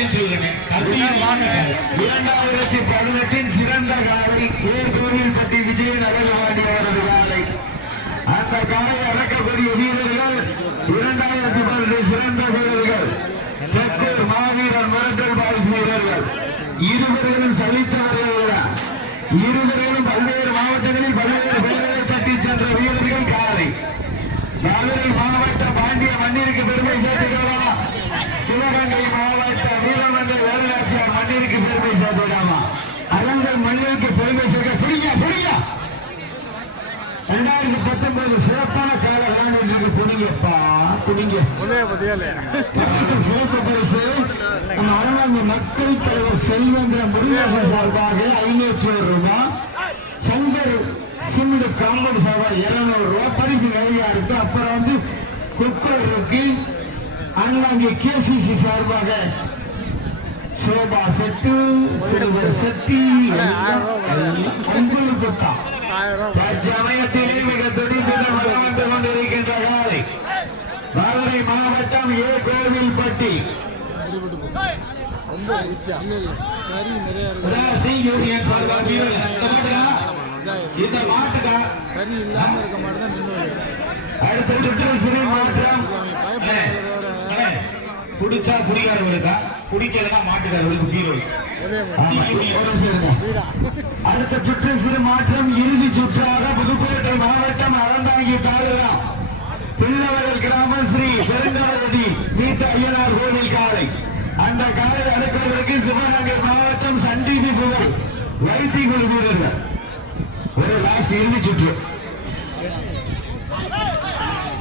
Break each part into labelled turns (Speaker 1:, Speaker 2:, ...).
Speaker 1: கம்பீரமான காலைன்னு
Speaker 2: இரண்டாயிரத்தி பதினெட்டின் சிறந்த காலை ஏ கோவில்பட்டி விஜயன் அழகாண்டி அவரது காலை. அந்த காலை அடக்கக்கூடிய வீரர்கள் இரண்டாயிரத்தி பதினெட்டு சிறந்த வீரர்கள். தெற்கூர் மாவீரன் மிரட்டல் பாய்ஸ் வீரர்கள். இருவர்களும் சலித்தவர்கள் இருவர்களும் பல்வேறு மாவட்டங்களில் பல்வேறு பெயர்களை தட்டி சென்ற வீரர்கள் காலை. மதுரை மாவட்ட பாண்டிய மண்ணிற்கு பெருமை சேர்த்துக்கவா சிவகங்கை மாவட்ட புனிங்க பரிசு சிறப்பு பரிசு நம்ம அரங்காங்க மக்கள் தலைவர் செல்வந்திர முருகேசன் சார்பாக ஐநூற்றி ஒரு ரூபாய். சங்கர் சிமெண்ட் காம்பவுண்ட் சார்பாக இருநூறு ரூபாய். பரிசு நிறையா இருக்கு. அப்புறம் வந்து குக்கர் இருக்கு. அண்ணாங்க கேசிசி சார்பாக சோபா செட்டு சிறுவர் செட்டி உங்களுக்கு தான் தற்சமயத்திலே மிக துடிப்புடன் வலம் வந்து கொண்டிருக்கின்ற காலை மதுரை மாவட்டம் ஏ கோவில்பட்டி
Speaker 1: இந்த மாட்டுக்கா?
Speaker 3: கறி இல்லாம இருக்க
Speaker 2: அடுத்த சுற்று சிறு மாற்றம்.
Speaker 1: அண்ணே, புடிச்சா மாட்டுக்காரவருக்கு ஹீரோ
Speaker 2: அடுத்த சுற்று சிறு மாற்றம் இறுதி சுற்றாக மீட்ட ஐயனார் கோவில் காலை அந்த காலை அடக்குவதற்கு சிவகங்கை மாவட்டம் சண்டீபி புகழ் வைத்தி குழு வீரர்கள் ஒரு லாஸ்ட் இறுதி சுற்று.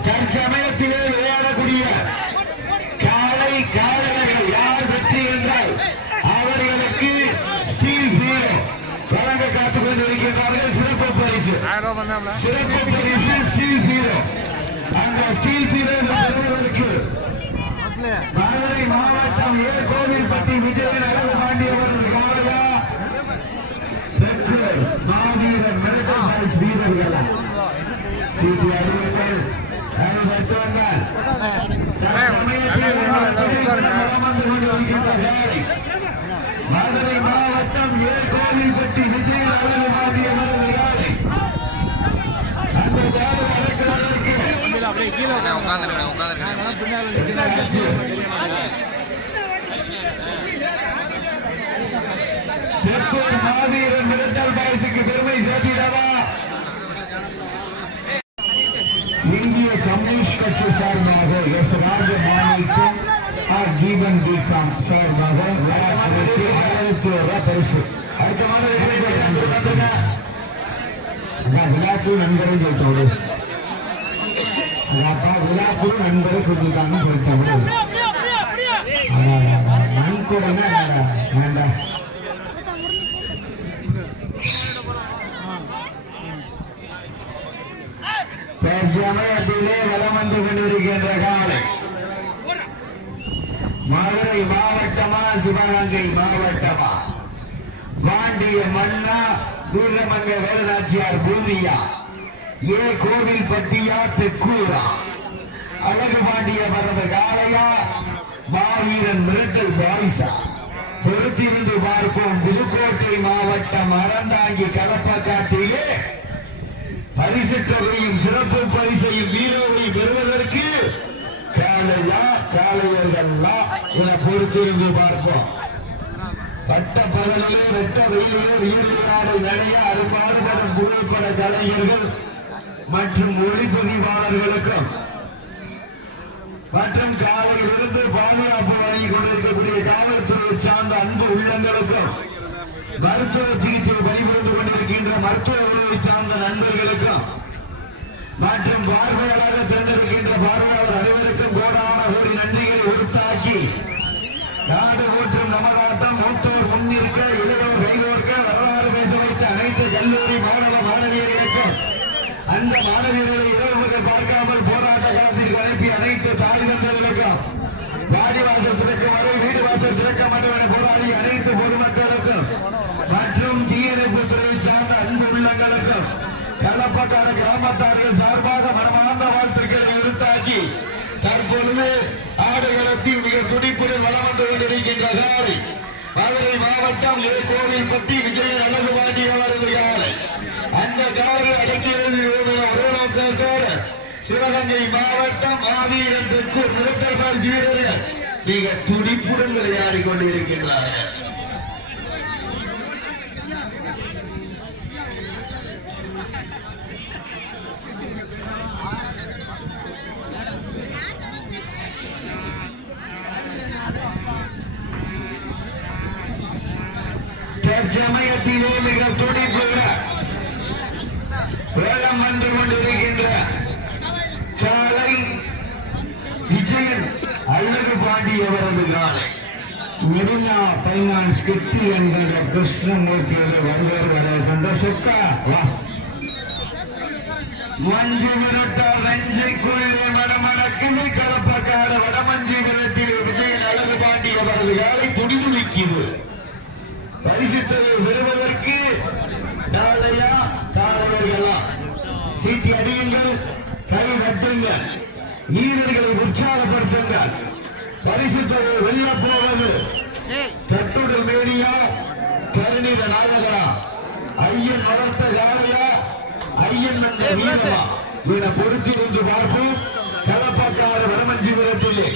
Speaker 2: தற்சமயத்திலே விளையாடக்கூடிய காலை காளையர்கள் யார் வெற்றி என்றால் அவர்களுக்கு ஸ்டீல் ஹீரோ வழங்க காத்துக் கொண்டிருக்கின்றார்கள். சிறப்பு பரிசு. சிறப்பு பரிசு ஸ்டீல் ஹீரோ அந்த ஸ்டீல் ஹீரோ பெறுவதற்கு மதுரை மாவட்டம் ஏ. கோவில்பட்டி விஜயன் அழகு பாண்டியவரது மாவீரர் மிரட்டல் வீரர்களா தெற்கூர் மாவீரன் மிரட்டல் பாயசுக்கு பெருமை சேர்த்திடவா இந்திய கம்யூனிஸ்ட் கட்சி சார்பாக S Rajamanickam R Jeevan BCom சார்பாக விளையாட்டுக்கு ஆயிரத்தி ஒரு ரூபாய் பரிசு அடுத்த மாதம் விளையாட்டு நண்பரும் சொல்லிட்டோடு அப்பா விளையாட்டு நண்பரை கொடுத்துருக்காங்கன்னு சொல்லிட்டோடு நன்கொடைனா என்னடா வேண்டாம் சமயத்திலே வலம் வந்து கொண்டிருக்கின்ற காலை. மதுரை மாவட்டமா சிவகங்கை மாவட்டமா? பாண்டிய மன்னா வீரமங்க வேலுநாச்சியார் பூமியா? ஏ கோவில் பட்டியா தெக்கூரா? அழகு பாண்டிய மரபு காலையா மாவீரன் மிரட்டல் பாய்சா பொறுத்திருந்து பார்ப்போம் புதுக்கோட்டை மாவட்டம் அறந்தாங்கி கலப்பக்காட்டிலே. பரிசு தொகையும் சிறப்பு பரிசையும் வீரோவை பெறுவதற்கு காலையா காளையர்களா என பொறுத்திருந்து பார்ப்போம். பட்ட பகலிலே வெட்ட வெயிலிலே வீரநாடு நடைய அரும்பாடுபடும் புகைப்பட கலைஞர்கள் மற்றும் ஒளிப்பதிவாளர்களுக்கும் மற்றும் காலையிலிருந்து பாதுகாப்பு வழங்கிக் கொண்டிருக்கக்கூடிய காவல்துறையை சார்ந்த அன்பு உள்ளங்களுக்கும் மருத்துவ சிகிச்சை பணிபுரிந்து கொண்டிருக்கின்ற மருத்துவ உறவை சார்ந்த நண்பர்களுக்கும் மற்றும் பார்வையாளராக திறந்திருக்கின்ற பார்வையாளர் அந்த மாணவியர்களை இரவு பார்க்காமல் போராட்ட களத்தில் அனுப்பி அனைத்து தாய் தந்தர்களுக்கும் வாடி வாசல் திறக்கும் வரை வீடு வாசல் திறக்க மாட்டோம் என போராடி அனைத்து பொதுமக்களுக்கும் மற்றும் தீயணைப்பு துறையை சார்ந்த அன்பு உள்ளங்களுக்கும் கலப்பக்கார கிராமத்தார்கள் சார்பாக மனமார்ந்த வாழ்த்துக்களை உறுத்தாக்கி தற்பொழுது ஆடுகளத்தில் மிக துடிப்புடன் வளம் வந்து கொண்டிருக்கின்ற காலை மதுரை மாவட்டம் ஏ. கோவில்பட்டி விஜய அழகு பாண்டி அவரது காலை அந்த காலை அடக்கியது ஒரு சிவகங்கை மாவட்டம் ஆவீரன் தெற்கூர் மிரட்டல் பரிசு வீரர்கள் மிக துடிப்புடன் விளையாடி கொண்டிருக்கின்றார்கள் தற்சமயத்திலே மிக துடிப்புடன் வேலம் வந்து கொண்டிருக்கின்ற காலை விஜயன் அழகு பாண்டி அவரது காலை.
Speaker 4: மெரினா பைனான்ஸ் கிட்டி என்கிற கிருஷ்ணமூர்த்தியோட வருவார் வர கண்ட சொக்கா. வா.
Speaker 2: மஞ்சு விரட்ட நெஞ்சைக்குள்ளே மனமடக்குது கலப்பக்கார வடமஞ்சு விரட்டில் விஜயன் அழகு பாண்டி அவரது காலை துடிதுடிக்கிறது பரிசுத்தலை விடுவதற்கு காலையா காலையர்களா சீட்டி அடியுங்கள் கை தட்டுங்கள் வீரர்களை உற்சாகப்படுத்துங்கள். பரிசுத்தலை வெல்ல போவது. கட்டுடல் மேனியா கருணித நாயகரா ஐயன் வளர்த்த காலையா ஐயன் வந்த வீரமா? இவனை பொறுத்திருந்து பார்ப்போம். கலப்பக்கார வடமஞ்சி விரட்டிலே.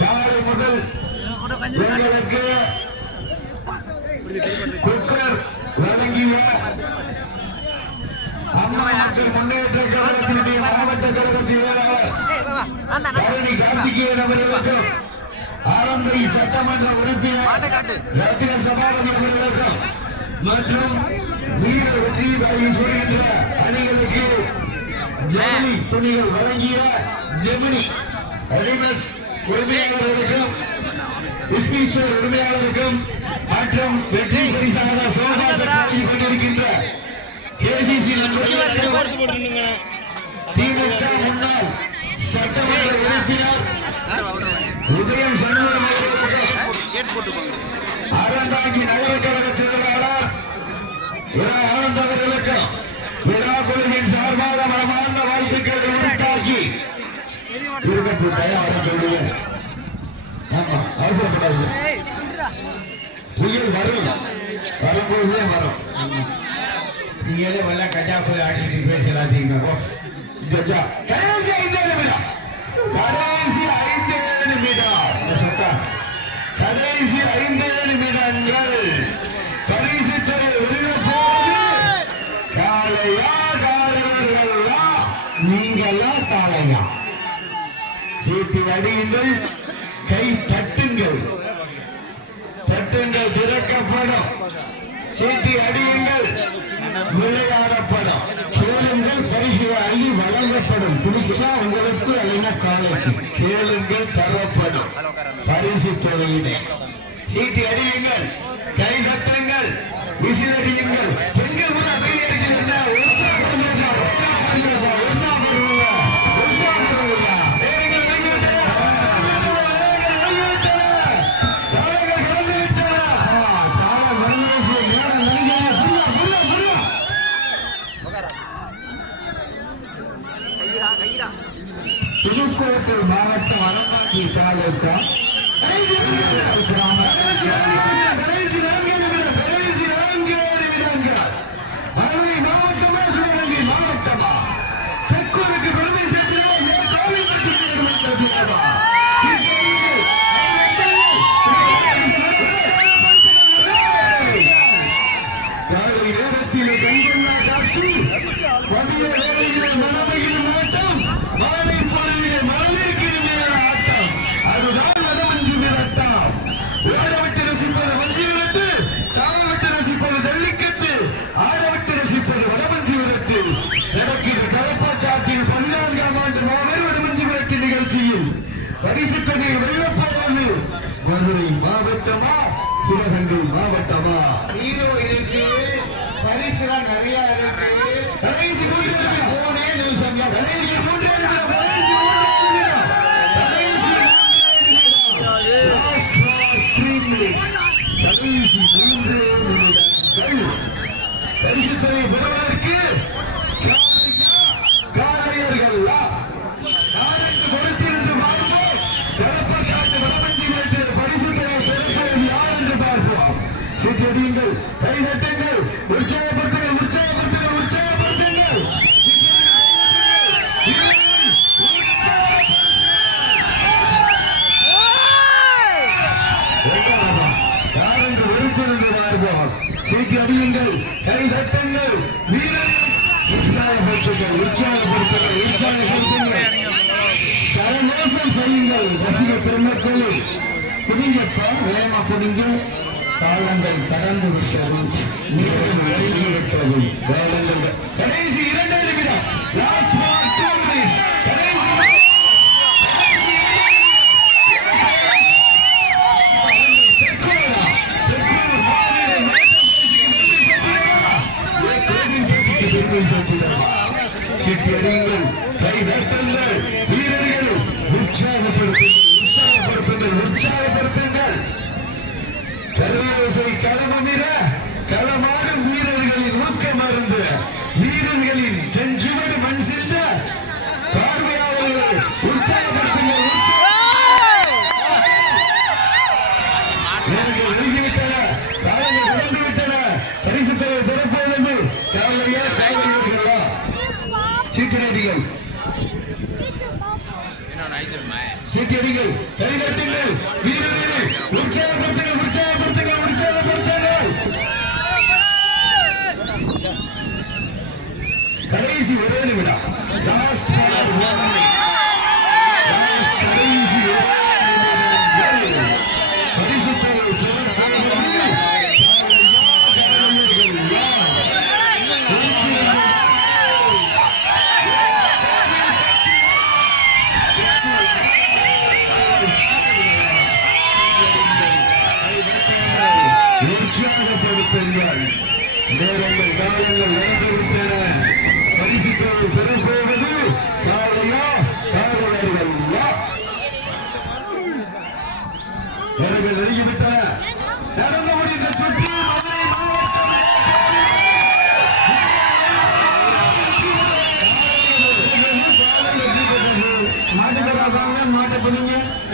Speaker 2: காலை முதல் எங்களுக்கு முன்னேற்ற கழகத்தினுடைய மாவட்ட கழக செயலாளர் கார்த்திகேயன் அவர்களுக்கும் ஆரம்பை சட்டமன்ற உறுப்பினர் ரத்தின சபாபதி அவர்களுக்கும் மற்றும் வீர வெற்றி பாய் சொல்கின்ற அணிகளுக்கு ஜெமினி துணிகள் வழங்கிய ஜெமினி அடிமஸ் உரிமையாளர்களுக்கும் விஸ்வீஸ்வர் உரிமையாளருக்கும் மற்றும் வெற்றி பரிசாக சோகாசம் கொண்டிருக்கின்ற நண்பர்களுக்கும் திமுக முன்னாள் சட்டமன்ற உறுப்பினர் உதயம் சண்முகம் அறந்தாங்கி நகர கழக செயலாளர் விழா ஆனந்த் அவர்களுக்கும் விழா குழுவின் சார்பாக மனமார்ந்த வாழ்த்துக்களை உண்டாக்கி புயல் வரும். வரும்போதே வரும்.
Speaker 1: நீங்களே வல்ல கஜா போய் அடிச்சுட்டு பேசலாதீங்க
Speaker 2: கஜா கடைசி ஐந்து நிமிடம் கடைசி ஐந்து நிமிடம் கடைசி ஐந்து நிமிடங்கள் பரிசு தொகை வெல்ல போவது காளையா நீங்களா காளையா சீட்டி அடியுங்கள் கை தட்டுங்கள் தட்டுங்கள் திறக்கப்படும் சீட்டி அடியுங்கள். விளையாடப்படும் கேளுங்கள் பரிசு அள்ளி வழங்கப்படும். துணிச்சா உங்களுக்கு அல்லைன்னா காலைக்கு கேளுங்கள் தரப்படும். பரிசு தொகையினை. சீட்டி அடியுங்கள். கை தட்டுங்கள். விசில் அடியுங்கள். பெண்கள் கூட சிவகங்கை ரசிக பெருமக்களே குடிங்கப்பா வேகமா குடிங்க காலங்கள் கடந்து விட்டது. நேரம் நெருங்கி விட்டது காலங்கள் கடைசி இரண்டு நிமிடம். லாஸ்ட் ஒன் டூ மினிட்ஸ் கடைசி கை தட்டுங்கள் உற்சாகப்படுத்துங்கள் உற்சாகப்படுத்துங்கள். உற்சாகப்படுத்துங்கள் கருவோசை களமமிர களமாடும் வீரர்களின் ஊக்கம் மருந்து. வீரர்களின் செஞ்சுவடு மண் சிந்த பார்வையாளர்கள் உற்சாகப்படுத்துங்கள் நேரங்கள் நெருங்கிவிட்டன காலங்கள் கடந்து விட்டன பரிசு தொகை திறப்போனது காலையா காவலர்களா சீக்கிரடிகள் சீக்கிரடிகள் கைதட்டுங்கள் வீரர்களே உற்சாகப்படுத்துங்கள் உற்சாகப்படுத்துங்கள் உற்சாகப்படுத்துங்கள். கடைசி ஒரே நிமிடம். லாஸ்ட் நேரங்கள் காலங்கள் நடந்துவிட்டன பரிசுகள் பெறப்போவது காலையா காலையர்கள் நேரங்கள் நெருங்கிவிட்டன நடந்து